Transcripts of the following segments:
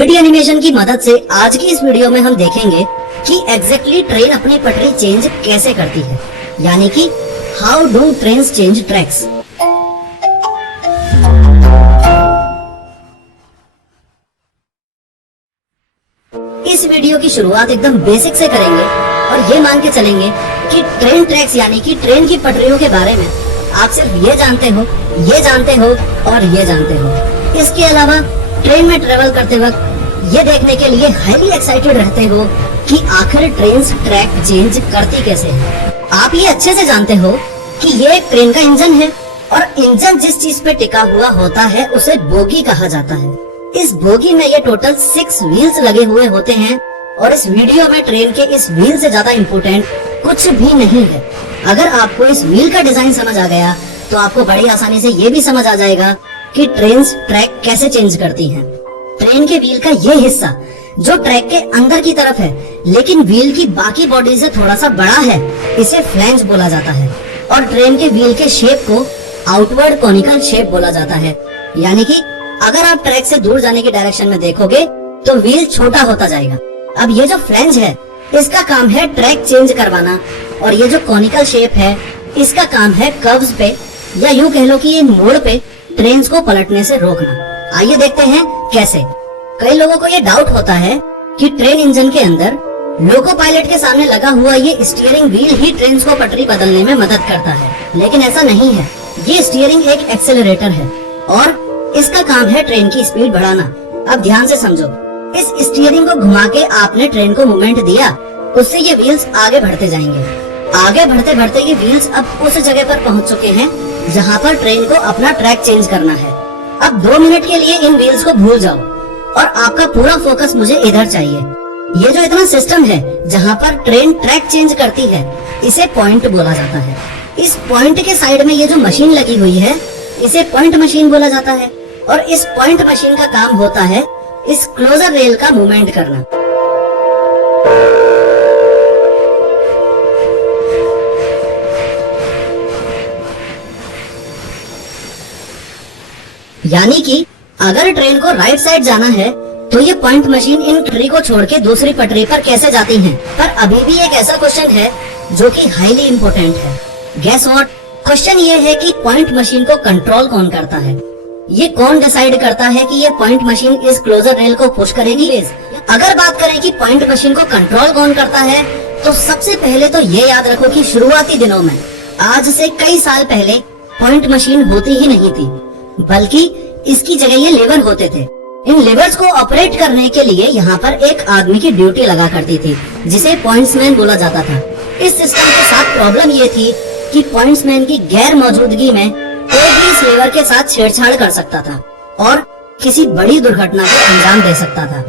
3D animation की मदद से आज की इस वीडियो में हम देखेंगे कि एग्जैक्टली ट्रेन अपनी पटरी चेंज कैसे करती है, यानी कि how do trains change tracks. इस वीडियो की शुरुआत एकदम बेसिक से करेंगे और ये मान के चलेंगे कि ट्रेन ट्रैक्स यानी कि ट्रेन की पटरियों के बारे में आप सिर्फ ये जानते हो और ये जानते हो। इसके अलावा ट्रेन में ट्रेवल करते वक्त ये देखने के लिए हाईली एक्साइटेड रहते हो कि आखिर ट्रेन ट्रैक चेंज करती कैसे है। आप ये अच्छे से जानते हो कि ये एक ट्रेन का इंजन है और इंजन जिस चीज पे टिका हुआ होता है उसे बोगी कहा जाता है। इस बोगी में ये टोटल 6 व्हील्स लगे हुए होते हैं और इस वीडियो में ट्रेन के इस व्हील से ज्यादा इम्पोर्टेंट कुछ भी नहीं है। अगर आपको इस व्हील का डिजाइन समझ आ गया तो आपको बड़ी आसानी से ये भी समझ आ जाएगा कि ट्रेन ट्रैक कैसे चेंज करती हैं। ट्रेन के व्हील का ये हिस्सा जो ट्रैक के अंदर की तरफ है लेकिन व्हील की बाकी बॉडी से थोड़ा सा बड़ा है, इसे फ्लैंज बोला जाता है। और ट्रेन के व्हील के शेप को आउटवर्ड कॉनिकल शेप बोला जाता है, यानी कि अगर आप ट्रैक से दूर जाने की डायरेक्शन में देखोगे तो व्हील छोटा होता जाएगा। अब ये जो फ्लैंज है इसका काम है ट्रैक चेंज करवाना और ये जो कॉनिकल शेप है इसका काम है कर्व्स पे या यूं कह लो कि ये मोड़ पे ट्रेन को पलटने से रोकना। आइए देखते हैं कैसे। कई लोगों को ये डाउट होता है कि ट्रेन इंजन के अंदर लोको पायलट के सामने लगा हुआ ये स्टीयरिंग व्हील ही ट्रेन को पटरी बदलने में मदद करता है, लेकिन ऐसा नहीं है। ये स्टीयरिंग एक एक्सेलरेटर है और इसका काम है ट्रेन की स्पीड बढ़ाना। अब ध्यान से समझो, इस स्टीयरिंग को घुमा के आपने ट्रेन को मूवमेंट दिया, उससे ये व्हील्स आगे बढ़ते जाएंगे। आगे बढ़ते बढ़ते ये व्हील्स अब उस जगह पर पहुंच चुके हैं जहां पर ट्रेन को अपना ट्रैक चेंज करना है। अब 2 मिनट के लिए इन व्हील्स को भूल जाओ और आपका पूरा फोकस मुझे इधर चाहिए। ये जो इतना सिस्टम है जहाँ पर ट्रेन ट्रैक चेंज करती है इसे पॉइंट बोला जाता है। इस पॉइंट के साइड में ये जो मशीन लगी हुई है इसे पॉइंट मशीन बोला जाता है और इस पॉइंट मशीन का काम होता है इस क्लोजर रेल का मूवमेंट करना। यानी कि अगर ट्रेन को राइट साइड जाना है तो ये पॉइंट मशीन इन पटरी को छोड़ के दूसरी पटरी पर कैसे जाती हैं? पर अभी भी एक ऐसा क्वेश्चन है जो कि हाईली इम्पोर्टेंट है। Guess what? क्वेश्चन ये है कि पॉइंट मशीन को कंट्रोल कौन करता है? ये कौन डिसाइड करता है कि ये पॉइंट मशीन इस क्लोजर रेल को पुश करेगी? अगर बात करें कि पॉइंट मशीन को कंट्रोल कौन करता है तो सबसे पहले तो ये याद रखो कि शुरुआती दिनों में, आज से कई साल पहले, पॉइंट मशीन होती ही नहीं थी, बल्कि इसकी जगह ये लेवर होते थे। इन लेवर्स को ऑपरेट करने के लिए यहाँ पर एक आदमी की ड्यूटी लगा करती थी जिसे पॉइंट्समैन बोला जाता था। इस सिस्टम के साथ प्रॉब्लम ये थी कि पॉइंट्समैन की गैर मौजूदगी में कोई भी इस लेवर के साथ छेड़छाड़ कर सकता था और किसी बड़ी दुर्घटना को अंजाम दे सकता था।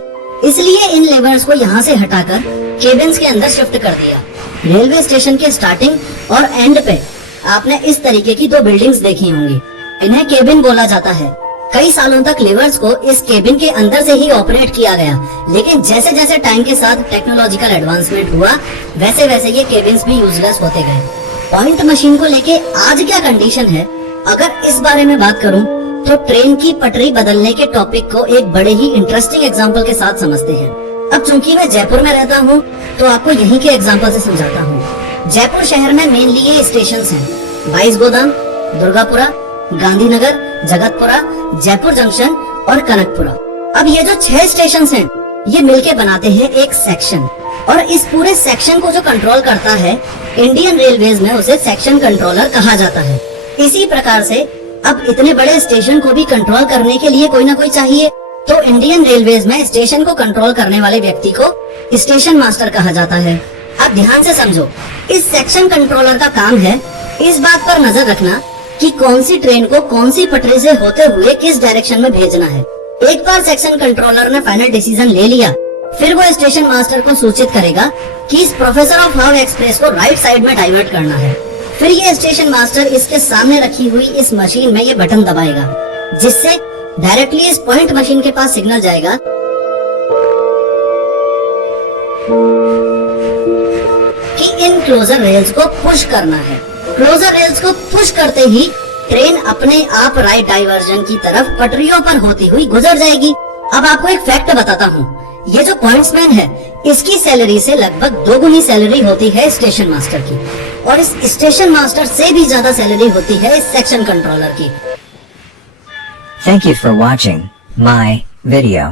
इसलिए इन लेवर्स को यहाँ से हटाकर केबिन्स के अंदर शिफ्ट कर दिया। रेलवे स्टेशन के स्टार्टिंग और एंड पे आपने इस तरीके की 2 बिल्डिंग्स देखी होंगी, इन्हें केबिन बोला जाता है। कई सालों तक लेवर्स को इस केबिन के अंदर से ही ऑपरेट किया गया, लेकिन जैसे जैसे टाइम के साथ टेक्नोलॉजिकल एडवांसमेंट हुआ वैसे वैसे ये केबिन्स भी यूजलेस होते गए। पॉइंट मशीन को लेके आज क्या कंडीशन है, अगर इस बारे में बात करूं तो ट्रेन की पटरी बदलने के टॉपिक को एक बड़े ही इंटरेस्टिंग एग्जाम्पल के साथ समझते हैं। अब चूंकि मैं जयपुर में रहता हूँ तो आपको यहीं के एग्जाम्पल से समझाता हूँ। जयपुर शहर में मेनली ये स्टेशन है: 22 गोदाम, दुर्गापुरा, गांधीनगर, जगतपुरा, जयपुर जंक्शन और कनकपुरा। अब ये जो 6 स्टेशन हैं, ये मिलके बनाते हैं एक सेक्शन और इस पूरे सेक्शन को जो कंट्रोल करता है इंडियन रेलवेज में उसे सेक्शन कंट्रोलर कहा जाता है। इसी प्रकार से अब इतने बड़े स्टेशन को भी कंट्रोल करने के लिए कोई ना कोई चाहिए, तो इंडियन रेलवेज में स्टेशन को कंट्रोल करने वाले व्यक्ति को स्टेशन मास्टर कहा जाता है। अब ध्यान से समझो, इस सेक्शन कंट्रोलर का काम है इस बात पर नजर रखना कि कौन सी ट्रेन को कौन सी पटरी से होते हुए किस डायरेक्शन में भेजना है। एक बार सेक्शन कंट्रोलर ने फाइनल डिसीजन ले लिया, फिर वो स्टेशन मास्टर को सूचित करेगा कि इस प्रोफेसर ऑफ हाव एक्सप्रेस को राइट साइड में डाइवर्ट करना है। फिर ये स्टेशन मास्टर इसके सामने रखी हुई इस मशीन में ये बटन दबाएगा, जिससे डायरेक्टली इस पॉइंट मशीन के पास सिग्नल जाएगा कि इन क्लोजर रेल्स को पुश करना है। क्लोजर रेल्स को पुश करते ही ट्रेन अपने आप राइट डाइवर्जन की तरफ पटरियों पर होती हुई गुजर जाएगी अब आपको एक फैक्ट बताता हूँ, ये जो पॉइंट्समैन है इसकी सैलरी से लगभग 2 गुनी सैलरी होती है स्टेशन मास्टर की, और इस स्टेशन मास्टर से भी ज्यादा सैलरी होती है इस सेक्शन कंट्रोलर की। Thank you for watching my video.